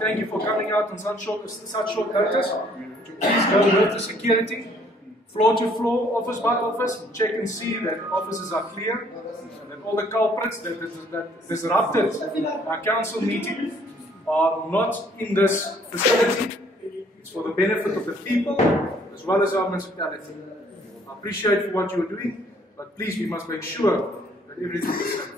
Thank you for coming out on such short notice. Please go with the security, floor to floor, office by office, check and see that offices are clear, and that all the culprits that disrupted our council meeting are not in this facility. It's for the benefit of the people as well as our municipality. I appreciate what you are doing, but please, we must make sure that everything is safe.